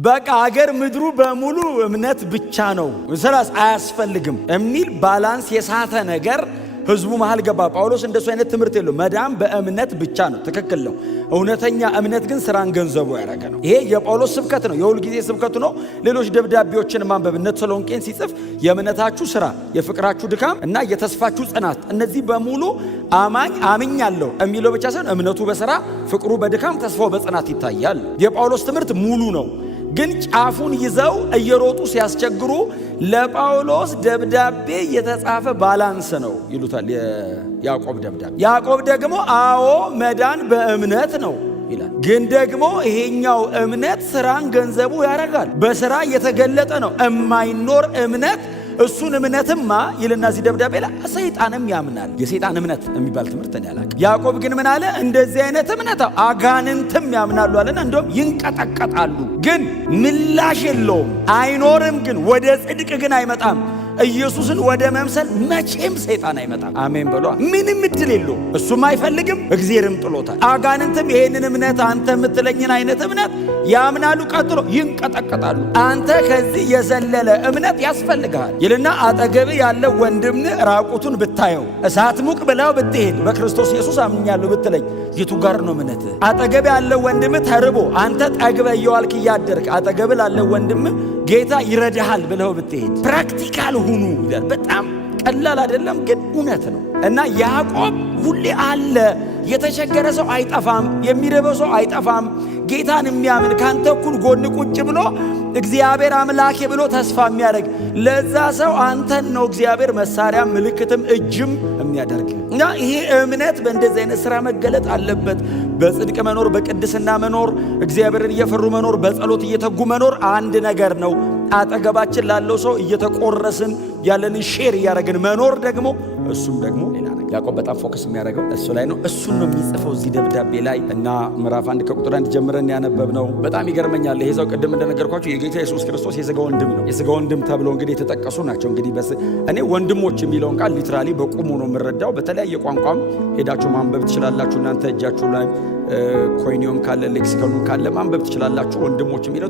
በቃ አገር ምድሩ በሙሉ እምነት ብቻ ነው ስላስ አያስፈልግም የሚል ባላንስ የሳተ ነገር ህዝቡ መሃል ገባ። ጳውሎስ እንደሱ አይነት ትምህርት የለው። መዳን በእምነት ብቻ ነው፣ ትክክል ነው። እውነተኛ እምነት ግን ስራን ገንዘቡ ያደረገ ነው። ይሄ የጳውሎስ ስብከት ነው፣ የሁል ጊዜ ስብከቱ ነው። ሌሎች ደብዳቤዎችን ማንበብ እነ ተሰሎንቄን ሲጽፍ የእምነታችሁ ስራ፣ የፍቅራችሁ ድካም እና የተስፋችሁ ጽናት፣ እነዚህ በሙሉ አማኝ አምኛለሁ የሚለው ብቻ ሳይሆን እምነቱ በስራ ፍቅሩ በድካም ተስፋው በጽናት ይታያል። የጳውሎስ ትምህርት ሙሉ ነው። ግን ጫፉን ይዘው እየሮጡ ሲያስቸግሩ ለጳውሎስ ደብዳቤ የተጻፈ ባላንስ ነው ይሉታል። የያዕቆብ ደብዳቤ ያዕቆብ ደግሞ አዎ መዳን በእምነት ነው ይላል። ግን ደግሞ ይሄኛው እምነት ስራን ገንዘቡ ያደርጋል። በስራ የተገለጠ ነው። የማይኖር እምነት እሱን እምነትማ ይልና እዚህ ደብዳቤ ላይ ሰይጣንም ያምናል። የሰይጣን እምነት የሚባል ትምህርት ነው ያላቀ። ያዕቆብ ግን ምን አለ? እንደዚህ አይነት እምነት አጋንንትም ያምናሉ አለና እንደውም ይንቀጠቀጣሉ። ግን ምላሽ የለውም፣ አይኖርም። ግን ወደ ጽድቅ ግን አይመጣም። ኢየሱስን ወደ መምሰል መቼም ሰይጣን አይመጣም። አሜን ብሎ ምንም እድል የለው። እሱም አይፈልግም፣ እግዚአብሔርም ጥሎታል። አጋንንትም ይሄንን እምነት አንተ የምትለኝን አይነት እምነት ያምናሉ፣ ቀጥሎ ይንቀጠቀጣሉ። አንተ ከዚህ የዘለለ እምነት ያስፈልግሃል ይልና አጠገብ ያለ ወንድም ራቁቱን ብታየው እሳት ሙቅ ብለው ብትሄድ በክርስቶስ ኢየሱስ አምኛለሁ ብትለኝ የቱ ጋር ነው እምነት? አጠገብ ያለ ወንድም ተርቦ አንተ ጠግበ እየዋልክ እያደርክ አጠገብ ላለ ወንድም ጌታ ይረዳሃል ብለው ብትሄድ ፕራክቲካል ሁኑ ይላል። በጣም ቀላል አይደለም፣ ግን እውነት ነው። እና ያዕቆብ ሁሌ አለ። የተቸገረ ሰው አይጠፋም፣ የሚረበው ሰው አይጠፋም። ጌታን የሚያምን ካንተ እኩል ጎን ቁጭ ብሎ እግዚአብሔር አምላኬ ብሎ ተስፋ የሚያደርግ ለዛ ሰው አንተን ነው እግዚአብሔር መሳሪያ ምልክትም እጅም የሚያደርግ እና ይሄ እምነት በእንደዚህ አይነት ስራ መገለጥ አለበት። በጽድቅ መኖር፣ በቅድስና መኖር፣ እግዚአብሔርን እየፈሩ መኖር፣ በጸሎት እየተጉ መኖር አንድ ነገር ነው። አጠገባችን ላለው ሰው እየተቆረስን ያለንን ሼር እያደረግን መኖር ደግሞ እሱም ደግሞ ሌላ ነገር። ያዕቆብ በጣም ፎከስ የሚያደርገው እሱ ላይ ነው። እሱን ነው የሚጽፈው እዚህ ደብዳቤ ላይ እና ምዕራፍ 1 ከቁጥር 1 ጀምረን ያነበብነው በጣም ይገርመኛል። ይሄ ሰው ቅድም እንደነገርኳችሁ የጌታ ኢየሱስ ክርስቶስ የሥጋ ወንድም ነው። የሥጋ ወንድም ተብሎ እንግዲህ የተጠቀሱ ናቸው። እንግዲህ እኔ ወንድሞች የሚለውን ቃል ሊትራሊ በቁሙ ነው የምረዳው። በተለያየ ቋንቋም ሄዳችሁ ማንበብ ትችላላችሁ። እናንተ እጃችሁ ላይ ኮይኒዮም ካለ ሌክሲኮኑም ካለ ማንበብ ትችላላችሁ። ወንድሞች የሚለው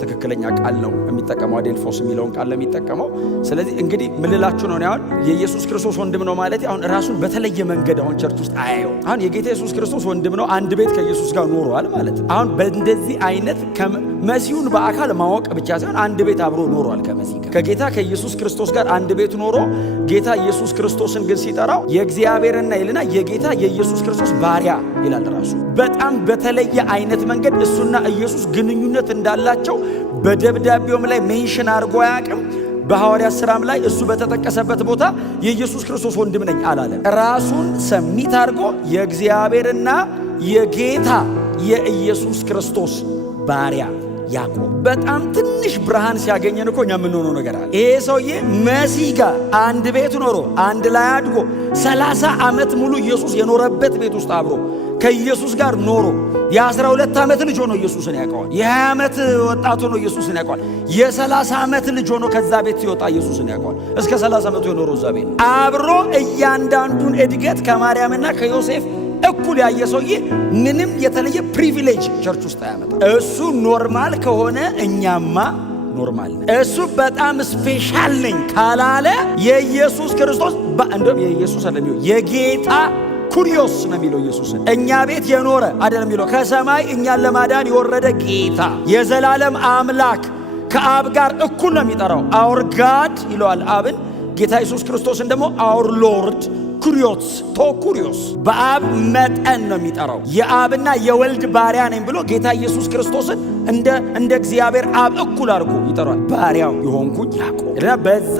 ትክክለኛ ቃል ነው የሚጠቀመው። አዴልፎስ የሚለውን ቃል የሚጠቀመው። ስለዚህ እንግዲህ ምልላችሁ ነው አሁን የኢየሱስ ክርስቶስ ወንድም ነው ማለት አሁን ራሱን በተለየ መንገድ አሁን ቸርች ውስጥ አያየው። አሁን የጌታ ኢየሱስ ክርስቶስ ወንድም ነው፣ አንድ ቤት ከኢየሱስ ጋር ኖሯል ማለት ነው። አሁን በእንደዚህ አይነት መሲሁን በአካል ማወቅ ብቻ ሳይሆን አንድ ቤት አብሮ ኖሯል ከመሲህ ጋር። ከጌታ ከኢየሱስ ክርስቶስ ጋር አንድ ቤት ኖሮ ጌታ ኢየሱስ ክርስቶስን ግን ሲጠራው የእግዚአብሔርና ይልና የጌታ የኢየሱስ ክርስቶስ ባሪያ ይላል ራሱ። በጣም በተለየ አይነት መንገድ እሱና ኢየሱስ ግንኙነት እንዳላቸው በደብዳቤውም ላይ ሜንሽን አድርጎ አያውቅም። በሐዋርያት ሥራም ላይ እሱ በተጠቀሰበት ቦታ የኢየሱስ ክርስቶስ ወንድም ነኝ አላለም። ራሱን ሰሚት አድርጎ የእግዚአብሔርና የጌታ የኢየሱስ ክርስቶስ ባሪያ ያዕቆብ። በጣም ትንሽ ብርሃን ሲያገኘን እኮ እኛ የምንሆነው ነገር አለ። ይሄ ሰውዬ መሲህ ጋር አንድ ቤት ኖሮ አንድ ላይ አድጎ 30 ዓመት ሙሉ ኢየሱስ የኖረበት ቤት ውስጥ አብሮ ከኢየሱስ ጋር ኖሮ የ12 ዓመት ልጅ ሆኖ ኢየሱስን ያውቀዋል። የ20 ዓመት ወጣት ሆኖ ኢየሱስን ያውቀዋል። የ30 ዓመት ልጅ ሆኖ ከዛ ቤት ሲወጣ ኢየሱስን ያውቀዋል። እስከ 30 ዓመቱ የኖረው እዛ ቤት ነው። አብሮ እያንዳንዱን እድገት ከማርያምና ከዮሴፍ እኩል ያየ ሰውዬ ምንም የተለየ ፕሪቪሌጅ ቸርች ውስጥ አያመጣም። እሱ ኖርማል ከሆነ እኛማ ኖርማል ነን። እሱ በጣም ስፔሻል ነኝ ካላለ የኢየሱስ ክርስቶስ እንደውም የኢየሱስ አይደለም የጌታ ኩሪዮስ ነው የሚለው ኢየሱስን። እኛ ቤት የኖረ አይደለም የሚለው ከሰማይ እኛን ለማዳን የወረደ ጌታ የዘላለም አምላክ ከአብ ጋር እኩል ነው የሚጠራው። አውር ጋድ ይለዋል አብን። ጌታ ኢየሱስ ክርስቶስን ደግሞ አውር ሎርድ ኩሪዮስ ኩሪዮስ በአብ መጠን ነው የሚጠራው። የአብና የወልድ ባሪያ ነኝ ብሎ ጌታ ኢየሱስ ክርስቶስን እንደ እግዚአብሔር አብ እኩል አድርጎ ይጠራል። ባሪያው የሆንኩኝ ያዕቆብ እና በዛ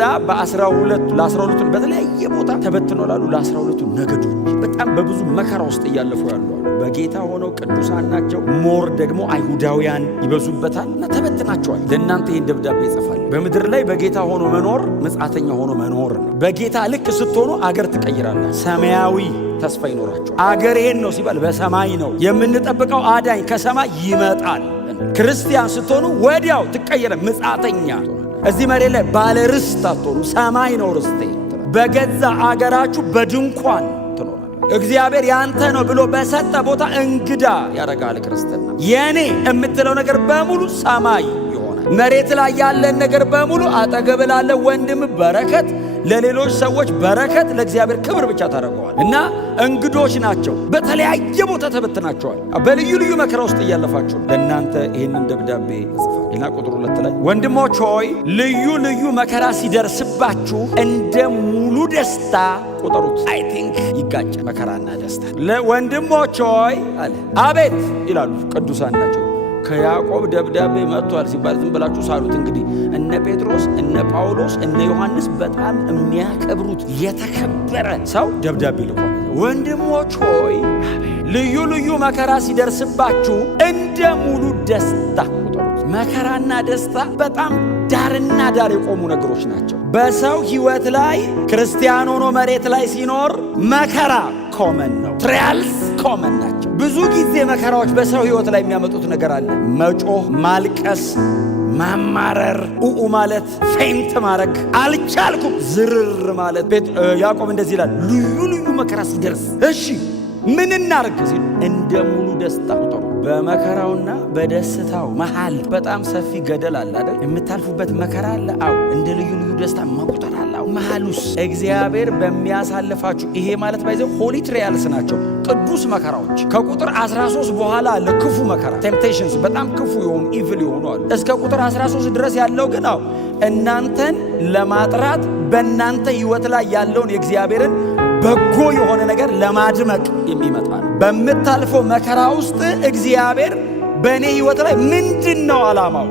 ለ12 በተለያየ ቦታ ተበትነው ላሉ ለ12 ነገዶች በጣም በብዙ መከራ ውስጥ እያለፉ ያሉ በጌታ ሆነው ቅዱሳን ናቸው። ሞር ደግሞ አይሁዳውያን ይበዙበታል እና ተበትናቸዋል። ለእናንተ ይህን ደብዳቤ ይጽፋል። በምድር ላይ በጌታ ሆኖ መኖር መጻተኛ ሆኖ መኖር ነው። በጌታ ልክ ስትሆኑ አገር ትቀይራላችሁ። ሰማያዊ ተስፋ ይኖራቸዋል። አገር ይሄን ነው ሲባል በሰማይ ነው የምንጠብቀው። አዳኝ ከሰማይ ይመጣል። ክርስቲያን ስትሆኑ ወዲያው ትቀየረ መጻተኛ። እዚህ መሬት ላይ ባለ ርስት አትሆኑ። ሰማይ ነው ርስቴ። በገዛ አገራችሁ በድንኳን ትኖራላችሁ። እግዚአብሔር ያንተ ነው ብሎ በሰጠ ቦታ እንግዳ ያደርጋል ክርስትና። የኔ የምትለው ነገር በሙሉ ሰማይ ይሆናል። መሬት ላይ ያለን ነገር በሙሉ አጠገብ ላለ ወንድም በረከት፣ ለሌሎች ሰዎች በረከት፣ ለእግዚአብሔር ክብር ብቻ ታደርገዋል። እና እንግዶች ናቸው። በተለያየ ቦታ ተበትናቸዋል። በልዩ ልዩ መከራ ውስጥ እያለፋችሁ ለእናንተ ይህንን ደብዳቤ ጽፏል። እና ቁጥር 2 ላይ ወንድሞች ሆይ ልዩ ልዩ መከራ ሲደርስባችሁ እንደ ሙሉ ደስታ ቁጠሩት። አይ ቲንክ ይጋጭ መከራና ደስታ። ለወንድሞች ሆይ አለ። አቤት ይላሉ ቅዱሳን ናቸው። ከያዕቆብ ደብዳቤ መጥቷል ሲባል ዝም ብላችሁ ሳሉት። እንግዲህ እነ ጴጥሮስ እነ ጳውሎስ እነ ዮሐንስ በጣም የሚያከብሩት የተከበረ ሰው ደብዳቤ ልኳል። ወንድሞች ሆይ ልዩ ልዩ መከራ ሲደርስባችሁ እንደ ሙሉ ደስታ ቁጠሩት። መከራና ደስታ በጣም ዳርና ዳር የቆሙ ነገሮች ናቸው። በሰው ሕይወት ላይ ክርስቲያን ሆኖ መሬት ላይ ሲኖር መከራ ኮመን ነው። ትራያልስ ኮመን ናቸው። ብዙ ጊዜ መከራዎች በሰው ሕይወት ላይ የሚያመጡት ነገር አለ። መጮህ፣ ማልቀስ፣ ማማረር፣ ኡኡ ማለት፣ ፌንት ማረግ፣ አልቻልኩም ዝርር ማለት። ያዕቆብ እንደዚህ ይላል፣ ልዩ ልዩ መከራ ሲደርስ እሺ ምን እናርግ ሲል እንደ ሙሉ ደስታ ቁጠሩ። በመከራውና በደስታው መሃል በጣም ሰፊ ገደል አለ አይደል? የምታልፉበት መከራ አለ። አዎ እንደ ልዩ ልዩ ደስታ መቁጠር አለ። መሃሉስ እግዚአብሔር በሚያሳልፋችሁ ይሄ ማለት ባይዘው ሆሊ ትራያልስ ናቸው፣ ቅዱስ መከራዎች። ከቁጥር 13 በኋላ አለ ክፉ መከራ ቴምፕቴሽንስ፣ በጣም ክፉ የሆኑ ኢቪል የሆኑ አሉ። እስከ ቁጥር 13 ድረስ ያለው ግን አዎ እናንተን ለማጥራት በእናንተ ሕይወት ላይ ያለውን የእግዚአብሔርን በጎ የሆነ ነገር ለማድመቅ የሚመጣ ነው። በምታልፈው መከራ ውስጥ እግዚአብሔር በእኔ ሕይወት ላይ ምንድን ነው ዓላማው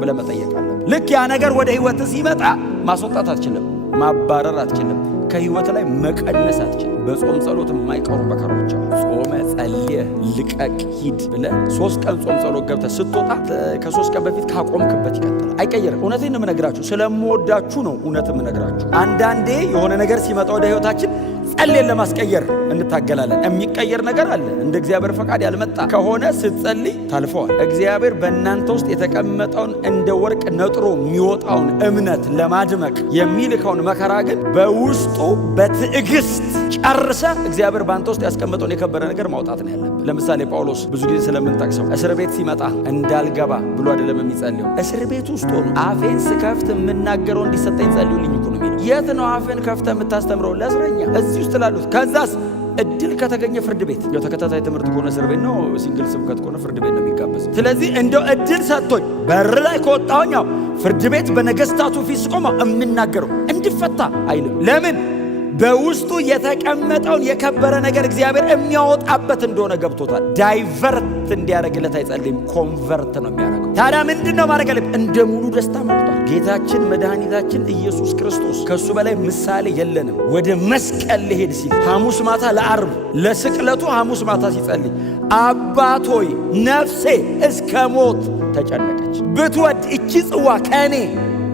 ብለህ መጠየቅ አለብህ። ልክ ያ ነገር ወደ ሕይወት ሲመጣ ማስወጣት አትችልም፣ ማባረር አትችልም፣ ከሕይወት ላይ መቀነስ አትችልም። በጾም ጸሎት የማይቀሩ መከራዎች አሉ። ጾመ ጸልየ ልቀቅ ሂድ ብለህ 3 ቀን ጾም ጸሎት ገብተህ ስትወጣ ከ3 ቀን በፊት ካቆምክበት ይቀጥላል፣ አይቀየርም። እውነቴን ነው የምነግራችሁ፣ ስለምወዳችሁ ነው እውነት የምነግራችሁ። አንዳንዴ የሆነ ነገር ሲመጣ ወደ ሕይወታችን ጸልየን ለማስቀየር እንታገላለን። የሚቀየር ነገር አለ። እንደ እግዚአብሔር ፈቃድ ያልመጣ ከሆነ ስትጸልይ ታልፈዋል። እግዚአብሔር በእናንተ ውስጥ የተቀመጠውን እንደ ወርቅ ነጥሮ የሚወጣውን እምነት ለማድመቅ የሚልከውን መከራ ግን በውስጡ በትዕግስት ጨርሰ እግዚአብሔር በአንተ ውስጥ ያስቀመጠውን የከበረ ነገር ማውጣት ነው ያለብህ። ለምሳሌ ጳውሎስ ብዙ ጊዜ ስለምንጠቅሰው እስር ቤት ሲመጣ እንዳልገባ ብሎ አይደለም የሚጸልየው። እስር ቤት ውስጥ ሆኖ አፌን ስከፍት የምናገረው እንዲሰጠኝ ጸልዩልኝ እኮ ነው የሚለው። የት ነው አፌን ከፍተ የምታስተምረው? ለእስረኛ እዚህ ውስጥ ላሉት። ከዛስ እድል ከተገኘ ፍርድ ቤት፣ ተከታታይ ትምህርት ከሆነ እስር ቤት ነው፣ ሲንግል ስብከት ከሆነ ፍርድ ቤት ነው የሚጋበዘው። ስለዚህ እንደው እድል ሰጥቶኝ በር ላይ ከወጣሁኝ ፍርድ ቤት በነገስታቱ ፊት ስቆም የምናገረው እንዲፈታ አይልም። ለምን? በውስጡ የተቀመጠውን የከበረ ነገር እግዚአብሔር የሚያወጣበት እንደሆነ ገብቶታል። ዳይቨርት እንዲያደርግለት አይጸልይም፣ ኮንቨርት ነው የሚያደርገው። ታዲያ ምንድን ነው ማድረግ አለብን? እንደ ሙሉ ደስታ መቁጠር። ጌታችን መድኃኒታችን ኢየሱስ ክርስቶስ ከእሱ በላይ ምሳሌ የለንም። ወደ መስቀል ሊሄድ ሲል ሐሙስ ማታ ለዓርብ ለስቅለቱ ሐሙስ ማታ ሲጸልይ አባት ሆይ ነፍሴ እስከ ሞት ተጨነቀች፣ ብትወድ እቺ ጽዋ ከእኔ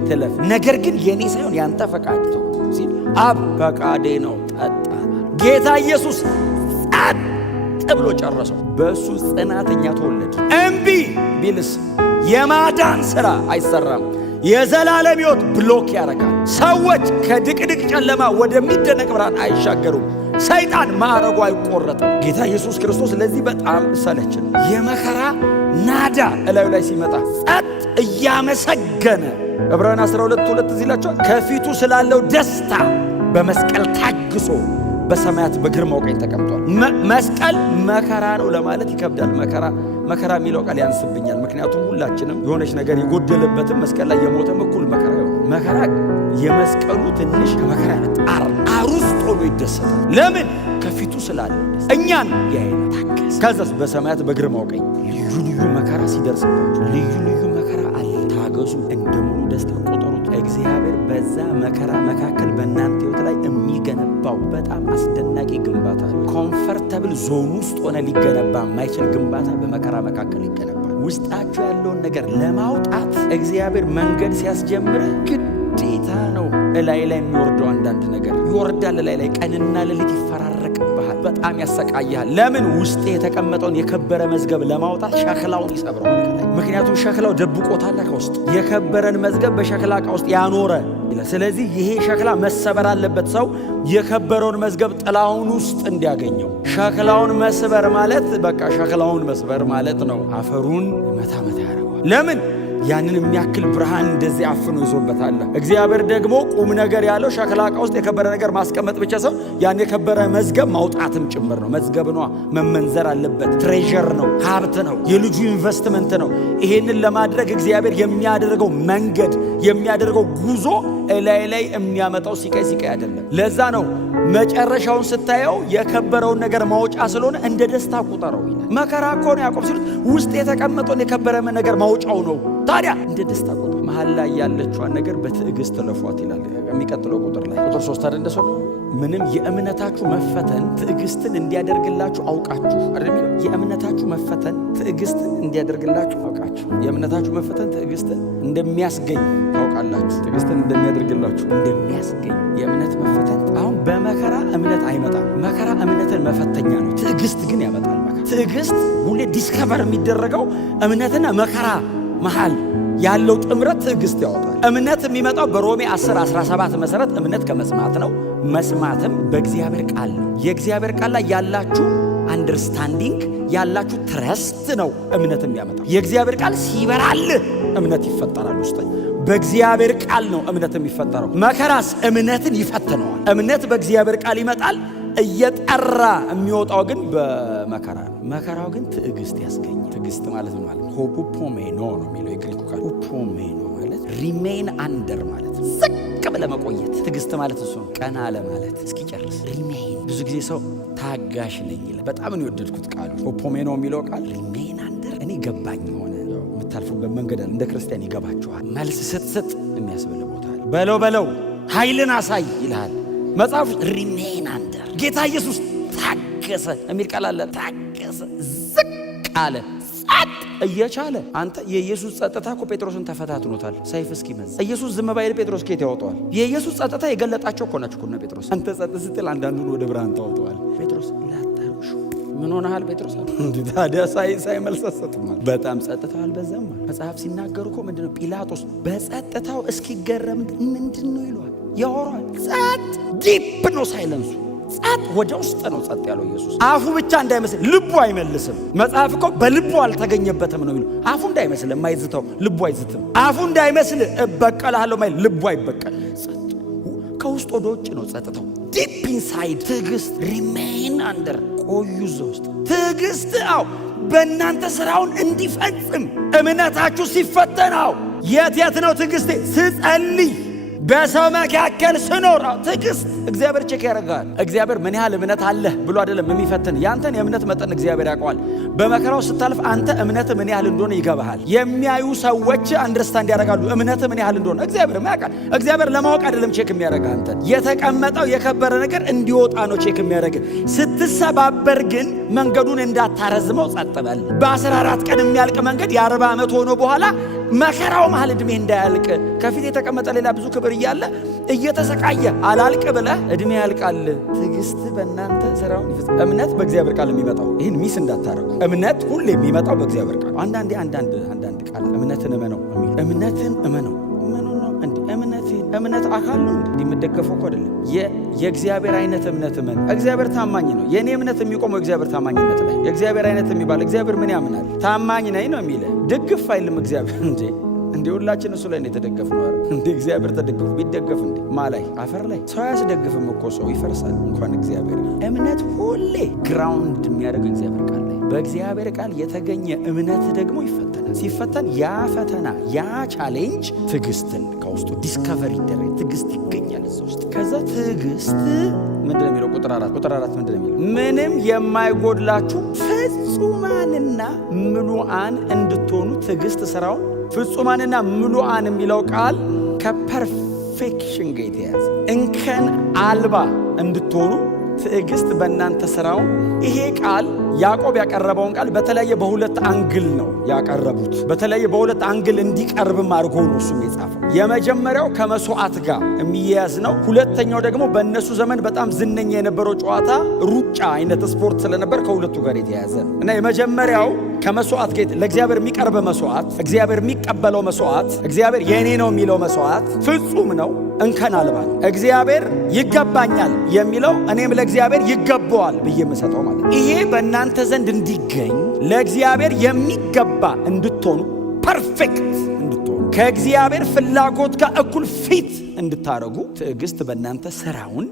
ትለፍ፣ ነገር ግን የኔ ሳይሆን ያንተ ፈቃድ ነው ሲል አብ ፈቃዴ ነው ጠጣ። ጌታ ኢየሱስ ጸጥ ብሎ ጨረሰው። በእሱ ጽናተኛ ተወለድ። እምቢ ቢልስ የማዳን ሥራ አይሰራም። የዘላለም ሕይወት ብሎክ ያደርጋል። ሰዎች ከድቅድቅ ጨለማ ወደሚደነቅ ብርሃን አይሻገሩም። ሰይጣን ማዕረጉ አይቆረጥም። ጌታ ኢየሱስ ክርስቶስ ለዚህ በጣም ሰለችን። የመከራ ናዳ እላዩ ላይ ሲመጣ ጸጥ እያመሰገነ ዕብራውያን 12:2 እዚህ ይላችኋል። ከፊቱ ስላለው ደስታ በመስቀል ታግሶ በሰማያት በግርማው ቀኝ ተቀምጧል። መስቀል መከራ ነው ለማለት ይከብዳል። መከራ የሚለው ቃል ያንስብኛል። ምክንያቱም ሁላችንም የሆነች ነገር የጎደለበትም መስቀል ላይ የሞተም እኩል መከራ ይሆናል። መከራ የመስቀሉ ትንሽ ከመከራ ጣር ውስጥ ሆኖ ይደሰታል። ለምን? ከፊቱ ስላለው እኛን ያይና ታገሰ። ከዛስ በሰማያት በግርማው ቀኝ ልዩ ልዩ መከራ ሲደርስባችሁ ልዩ ልዩ መከራ አለ፣ ታገሱ፣ እንደ ሙሉ ደስታ ቆጠሩት። እግዚአብሔር በዛ መከራ መካከል በእናንተ ሕይወት ላይ የሚገነባው በጣም አስደናቂ ግንባታ አለ። ኮምፈርተብል ዞን ውስጥ ሆነ ሊገነባ የማይችል ግንባታ በመከራ መካከል ይገነባል። ውስጣችሁ ያለውን ነገር ለማውጣት እግዚአብሔር መንገድ ሲያስጀምርህ ግዴታ ነው እላይ ላይ የሚወርደው አንዳንድ ነገር ይወርዳል። እላይ ላይ ቀንና ሌሊት ይፈራረቅብሃል። በጣም ያሰቃያል። ለምን? ውስጥ የተቀመጠውን የከበረ መዝገብ ለማውጣት ሸክላውን ይሰብረዋል ከላይ። ምክንያቱም ሸክላው ደብቆታል ከውስጥ የከበረን መዝገብ በሸክላ ዕቃ ውስጥ ያኖረ። ስለዚህ ይሄ ሸክላ መሰበር አለበት፣ ሰው የከበረውን መዝገብ ጥላውን ውስጥ እንዲያገኘው። ሸክላውን መስበር ማለት በቃ ሸክላውን መስበር ማለት ነው። አፈሩን መታ ያደርገዋል። ለምን? ያንን የሚያክል ብርሃን እንደዚህ አፍኖ ይዞበታል። እግዚአብሔር ደግሞ ቁም ነገር ያለው ሸክላ ዕቃ ውስጥ የከበረ ነገር ማስቀመጥ ብቻ ሰው ያን የከበረ መዝገብ ማውጣትም ጭምር ነው። መዝገብ ነው፣ መመንዘር አለበት። ትሬዠር ነው፣ ሀብት ነው፣ የልጁ ኢንቨስትመንት ነው። ይሄንን ለማድረግ እግዚአብሔር የሚያደርገው መንገድ የሚያደርገው ጉዞ ላይ የሚያመጣው ሲቃይ አይደለም። ለዛ ነው መጨረሻውን ስታየው የከበረውን ነገር ማውጫ ስለሆነ እንደ ደስታ ቁጠረው ይላል። መከራ እኮ ነው ያዕቆብ ሲሉት ውስጥ የተቀመጠውን የከበረ ነገር ማውጫው ነው። ታዲያ እንደ ደስታ ቁጠር። መሃል ላይ ያለችዋን ነገር በትዕግስት ለፏት ይላል የሚቀጥለው ቁጥር ላይ ቁጥር 3 አይደል እንደሰው ምንም የእምነታችሁ መፈተን ትዕግስትን እንዲያደርግላችሁ አውቃችሁ አይደል? የእምነታችሁ መፈተን ትዕግስትን እንዲያደርግላችሁ አውቃችሁ። የእምነታችሁ መፈተን ትዕግስትን እንደሚያስገኝ ታውቃላችሁ። ትዕግስትን እንደሚያደርግላችሁ እንደሚያስገኝ የእምነት መፈተን። አሁን በመከራ እምነት አይመጣም። መከራ እምነትን መፈተኛ ነው። ትዕግስት ግን ያመጣል። ትዕግስት ሁሌ ዲስከቨር የሚደረገው እምነትና መከራ መሃል ያለው ጥምረት ትዕግስት ያወጣል። እምነት የሚመጣው በሮሜ 10:17 መሰረት እምነት ከመስማት ነው፣ መስማትም በእግዚአብሔር ቃል ነው። የእግዚአብሔር ቃል ላይ ያላችሁ አንደርስታንዲንግ ያላችሁ ትረስት ነው እምነት የሚያመጣው። የእግዚአብሔር ቃል ሲበራል እምነት ይፈጠራል ውስጥ። በእግዚአብሔር ቃል ነው እምነት የሚፈጠረው። መከራስ እምነትን ይፈትነዋል። እምነት በእግዚአብሔር ቃል ይመጣል፣ እየጠራ የሚወጣው ግን በመከራ ነው። መከራው ግን ትዕግስት ያስገኛል። ትዕግስት ማለት ነው ማለት ሆፑፖሜኖ ነው የሚለው የግሪኩ ቃል። ሆፑፖሜኖ ማለት ሪሜን አንደር ማለት ዝቅ ብለህ መቆየት። ትዕግስት ማለት እሱ ነው። ቀና አለ ማለት እስኪጨርስ ሪሜን። ብዙ ጊዜ ሰው ታጋሽ ነኝ ይላል። በጣም ነው የወደድኩት ቃሉ ሆፑሜኖ የሚለው ቃል ሪሜን አንደር። እኔ ገባኝ ሆነ የምታልፉበት መንገድ አለ። እንደ ክርስቲያን ይገባችኋል። መልስ ስትሰጥ የሚያስብል ቦታ አለ። በለው ኃይልን አሳይ ይልሃል መጽሐፍ። ሪሜን አንደር። ጌታ ኢየሱስ ታገሰ የሚል ቃል አለ። ታገሰ፣ ዝቅ አለ፣ ጸጥ እየቻለ። አንተ የኢየሱስ ጸጥታ እኮ ጴጥሮስን ተፈታትኖታል ሰይፍ እስኪመዝ። ኢየሱስ ዝም ባይል ጴጥሮስ ከየት ያወጣዋል? የኢየሱስ ጸጥታ የገለጣቸው እኮ ናቸው እኮ ጴጥሮስ። አንተ ጸጥ ስትል አንዳንዱን ወደ ብርሃን ታወጣዋል። ጴጥሮስ ላታውሹ ምን ሆነሃል ጴጥሮስ? ታዲያ ሳይመልስ ሰጥቷል። በጣም ጸጥታው አልበዛም? መጽሐፍ ሲናገሩ እኮ ምንድነው ጲላጦስ በጸጥታው እስኪገረም ምንድነው ይሏል፣ ያወራል። ጸጥ ዲፕ ነው ሳይለንሱ። ጸጥ ወደ ውስጥ ነው ጸጥ ያለው ኢየሱስ። አፉ ብቻ እንዳይመስል ልቡ አይመልስም። መጽሐፍ እኮ በልቡ አልተገኘበትም ነው የሚለው። አፉ እንዳይመስል የማይዝተው ልቡ አይዝትም። አፉ እንዳይመስል እበቀልሃለሁ ማይል ልቡ አይበቀል። ጸጥ ከውስጥ ወደ ውጭ ነው ጸጥታው። ዲፕ ኢንሳይድ። ትዕግስት ሪሜን አንደር። ቆዩ እዛ ውስጥ ትዕግስት። በእናንተ ስራውን እንዲፈጽም እምነታችሁ ሲፈተናው። የት ነው ትዕግስቴ? ስጸልይ፣ በሰው መካከል ስኖር። ትዕግስት እግዚአብሔር ቼክ ያደርጋል። እግዚአብሔር ምን ያህል እምነት አለህ ብሎ አይደለም የሚፈትን። ያንተን የእምነት መጠን እግዚአብሔር ያውቀዋል። በመከራው ስታልፍ አንተ እምነት ምን ያህል እንደሆነ ይገባሃል። የሚያዩ ሰዎች አንደርስታንድ ያደርጋሉ እምነት ምን ያህል እንደሆነ። እግዚአብሔር ያውቃል። እግዚአብሔር ለማወቅ አይደለም ቼክ የሚያደርግ አንተ። የተቀመጠው የከበረ ነገር እንዲወጣ ነው ቼክ የሚያደርግ። ስትሰባበር ግን መንገዱን እንዳታረዝመው ጸጥ በል። በ14 ቀን የሚያልቅ መንገድ የ40 ዓመት ሆኖ በኋላ መከራው መሃል ዕድሜ እንዳያልቅ ከፊት የተቀመጠ ሌላ ብዙ ክብር እያለ እየተሰቃየ አላልቅ ብለህ ዕድሜ ያልቃል። ትዕግስት በእናንተ ስራውን ይፈጽም። እምነት በእግዚአብሔር ቃል የሚመጣው ይህን ሚስ እንዳታረጉ። እምነት ሁሌ የሚመጣው በእግዚአብሔር ቃል። አንዳንድ ቃል እምነትን እመነው የሚል እምነትን እመነው እምነት አካል ነው እንዴ? የምትደገፈው እኮ አይደለም። የእግዚአብሔር አይነት እምነት እመን። እግዚአብሔር ታማኝ ነው። የኔ እምነት የሚቆመው እግዚአብሔር ታማኝነት ላይ። የእግዚአብሔር አይነት የሚባል እግዚአብሔር ምን ያምናል? ታማኝ ነኝ ነው የሚለ። ድግፍ አይልም እግዚአብሔር እንዴ ሁላችን እሱ ላይ ነው የተደገፍነው አይደል? እንዴ እግዚአብሔር ተደግፉ ቢደገፍ እንዴ ማላይ አፈር ላይ ሰው ያስደግፍም እኮ ሰው ይፈርሳል እንኳን እግዚአብሔር። እምነት ሁሌ ግራውንድ የሚያደርግ እግዚአብሔር ቃል ላይ። በእግዚአብሔር ቃል የተገኘ እምነት ደግሞ ይፈተናል። ሲፈተን ያ ፈተና ያ ቻሌንጅ ትዕግስትን ከውስጡ ዲስከቨር ይደረግ። ትዕግስት ይገኛል እዛ ውስጥ። ከዛ ትዕግስት ምንድነው የሚለው? ቁጥር 4 ምንድነው የሚለው? ምንም የማይጎድላችሁ ፍጹማንና ምሉዓን እንድትሆኑ ትዕግስት ስራውን ፍጹማንና ምሉዓን የሚለው ቃል ከፐርፌክሽን ጋር የተያዘ እንከን አልባ እንድትሆኑ ትዕግስት በእናንተ ስራውን። ይሄ ቃል ያዕቆብ ያቀረበውን ቃል በተለያየ በሁለት አንግል ነው ያቀረቡት። በተለያየ በሁለት አንግል እንዲቀርብም አድርጎ ነው እሱም የጻፈው። የመጀመሪያው ከመስዋዕት ጋር የሚያያዝ ነው። ሁለተኛው ደግሞ በእነሱ ዘመን በጣም ዝነኛ የነበረው ጨዋታ ሩጫ አይነት ስፖርት ስለነበር ከሁለቱ ጋር የተያያዘ ነው እና የመጀመሪያው ከመስዋዕት ጋር ለእግዚአብሔር የሚቀርብ መስዋዕት፣ እግዚአብሔር የሚቀበለው መስዋዕት፣ እግዚአብሔር የኔ ነው የሚለው መስዋዕት ፍጹም ነው፣ እንከን አልባ ነው። እግዚአብሔር ይገባኛል የሚለው እኔም ለእግዚአብሔር ይገባዋል ብዬ የምሰጠው ማለት ነው። ይሄ በእናንተ ዘንድ እንዲገኝ ለእግዚአብሔር የሚገባ እንድትሆኑ፣ ፐርፌክት እንድትሆኑ፣ ከእግዚአብሔር ፍላጎት ጋር እኩል ፊት እንድታረጉ ትዕግስት በእናንተ ስራውን